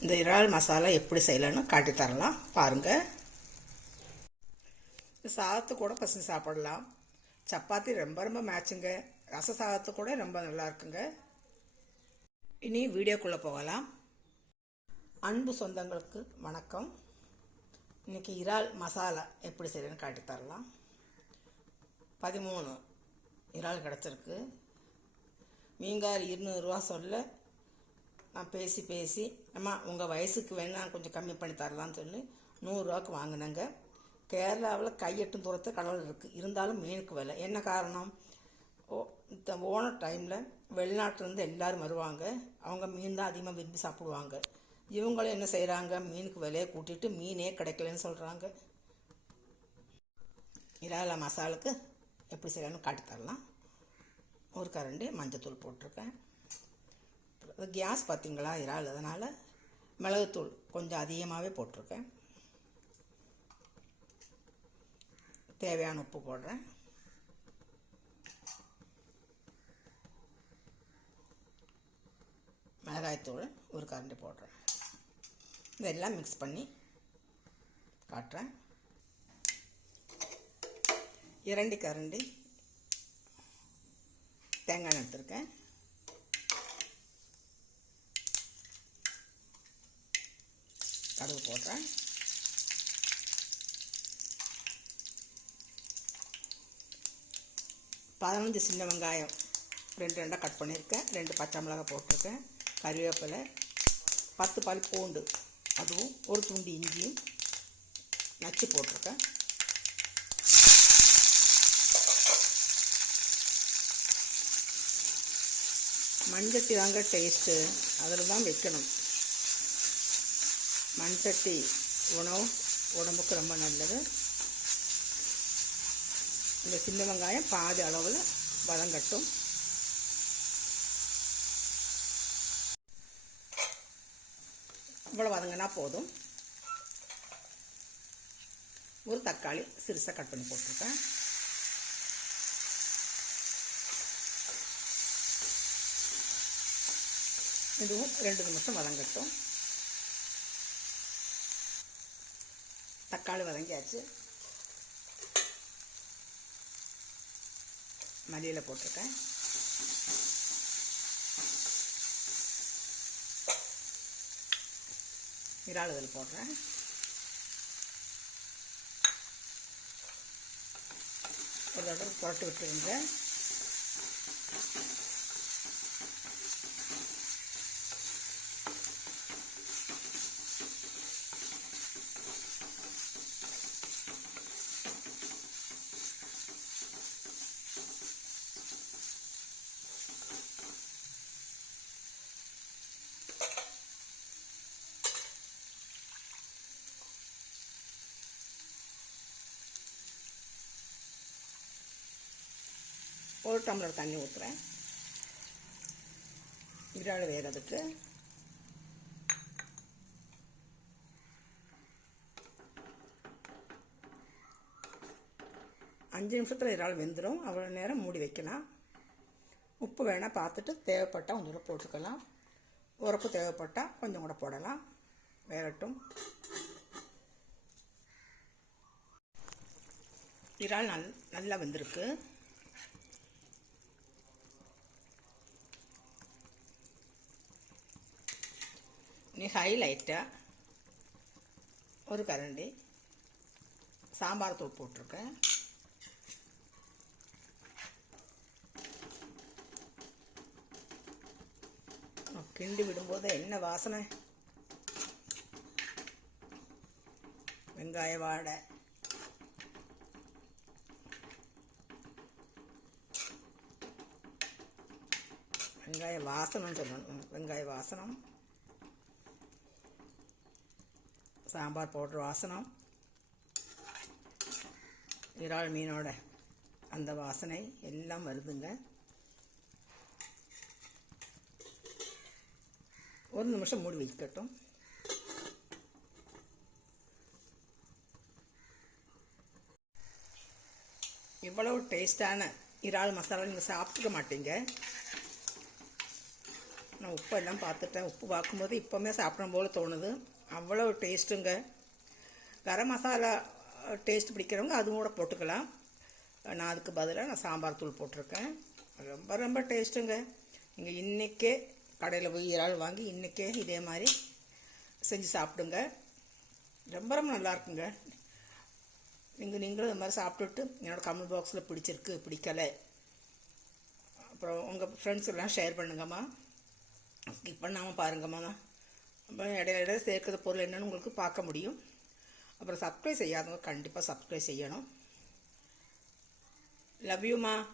இந்த இறால் மசாலா எப்படி செய்யலான்னு காட்டி தரலாம். பாருங்கள் சாதத்து கூட பசங்க சாப்பிடலாம். சப்பாத்தி ரொம்ப ரொம்ப மேட்சுங்க. ரச சாதத்து கூட ரொம்ப நல்லா இருக்குங்க. இனி வீடியோக்குள்ளே போகலாம். அன்பு சொந்தங்களுக்கு வணக்கம். இன்னைக்கு இறால் மசாலா எப்படி செய்யணும்னு காட்டி தரலாம். பதிமூணு இறால் கிடச்சிருக்கு. மீன்கார் இருநூறுரூவா சொல்ல நான் பேசி பேசி அம்மா உங்கள் வயசுக்கு வேணா கொஞ்சம் கம்மி பண்ணி தரலான்னு சொல்லி நூறுரூவாக்கு வாங்கினேங்க. கேரளாவில் கையெட்டும் தூரத்து கடல் இருக்குது இருந்தாலும் மீனுக்கு விலை. என்ன காரணம்? ஓ இந்த ஓன டைமில் வெளிநாட்டிலேருந்து எல்லோரும் வருவாங்க. அவங்க மீன் தான் அதிகமாக விரும்பி சாப்பிடுவாங்க. இவங்களும் என்ன செய்கிறாங்க மீனுக்கு விலையை கூட்டிட்டு மீனே கிடைக்கலன்னு சொல்கிறாங்க இறால மசாலுக்கு எப்படி செய்யலாம்னு காட்டி தரலாம் ஒரு கரண்டி மஞ்சத்தூள் போட்டிருக்கேன். அது கேஸ் பார்த்தீங்களா இறால்? அதனால் மிளகுத்தூள் கொஞ்சம் அதிகமாகவே போட்டிருக்கேன். தேவையான உப்பு போடுறேன். மிளகாய்த்தூள் ஒரு கரண்டி போடுறேன். இதெல்லாம் மிக்ஸ் பண்ணி காட்டுறேன். இரண்டு கரண்டி தேங்காய் எண்ணெய் எடுத்திருக்கேன். கடுகு போடுறேன். பதினஞ்சு சின்ன வெங்காயம் ரெண்டு ரெண்டாக கட் பண்ணியிருக்கேன். ரெண்டு பச்சை மிளகாய் போட்டிருக்கேன். கறிவேப்பிலை பத்து பால் பூண்டு அதுவும் ஒரு துண்டு இஞ்சியும் நச்சு போட்டிருக்கேன். மஞ்சட்டி தாங்க டேஸ்ட்டு அதில் தான் வைக்கணும். மண்சட்டி உணவு உடம்புக்கு ரொம்ப நல்லது. இந்த சின்ன வெங்காயம் பாதி அளவில் வதங்கட்டும் இவ்வளோ வதங்கினா போதும். ஒரு தக்காளி சிறுசாக கட் பண்ணி போட்டிருக்கேன். இதுவும் ரெண்டு நிமிஷம் வதங்கட்டும். தக்காளி வதங்கியாச்சு. மல்லியில் போட்டிருக்கேன். இறால் இதில் போடுறேன். ஒரு தடவை புரட்டு விட்டுருங்க. ஒரு டம்ளர் தண்ணி ஊற்றுறேன் இறால் வேகிறதுக்கு அஞ்சு நிமிஷத்தில் இறால் வெந்துடும் அவ்வளோ நேரம் மூடி வைக்கலாம். உப்பு வேணால் பார்த்துட்டு தேவைப்பட்டால் கொஞ்சம் கூட போட்டுக்கலாம். உரப்பு தேவைப்பட்டால் கொஞ்சம் கூட போடலாம். வேகட்டும் இறால் நல் நல்லா வெந்திருக்கு. நீ ஹைலைட்டாக ஒரு கரண்டி சாம்பார் தூள் போட்டிருக்கேன் கிண்டி விடும்போது என்ன வாசனை? வெங்காய வாடை வெங்காய வாசனம் சொல்லணும். வெங்காய வாசனம். சாம்பார் பவுடர் வாசனம். இறால் மீனோட அந்த வாசனை எல்லாம் வருதுங்க. ஒரு நிமிஷம் மூடி வைக்கட்டும். இவ்வளவு டேஸ்டான இறால் மசாலா நீங்கள் சாப்பிட்டுக்க மாட்டீங்க. நான் உப்பு எல்லாம் பார்த்துட்டேன். உப்பு பார்க்கும்போது இப்போவுமே சாப்பிடும் போல தோணுது. அவ்வளோ டேஸ்ட்டுங்க. கரம் மசாலா டேஸ்ட் பிடிக்கிறவங்க அதுவும் கூட போட்டுக்கலாம். நான் அதுக்கு பதிலாக நான் சாம்பார் தூள் போட்டிருக்கேன். ரொம்ப ரொம்ப டேஸ்ட்டுங்க. நீங்கள் இன்றைக்கே கடையில் போய் இறால் வாங்கி இன்றைக்கே இதே மாதிரி செஞ்சு சாப்பிடுங்க. ரொம்ப ரொம்ப நல்லா இருக்குங்க. நீங்கள் நீங்களும் இது மாதிரி சாப்பிட்டுட்டு என்னோடய கமெண்ட் பாக்ஸில் பிடிச்சிருக்கு பிடிக்கலை. அப்புறம் உங்கள் ஃப்ரெண்ட்ஸ் எல்லாம் ஷேர் பண்ணுங்கம்மா. ஸ்கிப் பண்ணாமல் பாருங்கம்மா அப்புறம் இடையில இடையில சேர்க்குற பொருள் என்னென்னு உங்களுக்கு பார்க்க முடியும். அப்புறம் சப்ஸ்கிரைப் செய்யாதவங்க கண்டிப்பாக சப்ஸ்கிரைப் செய்யணும். லவ் யூமா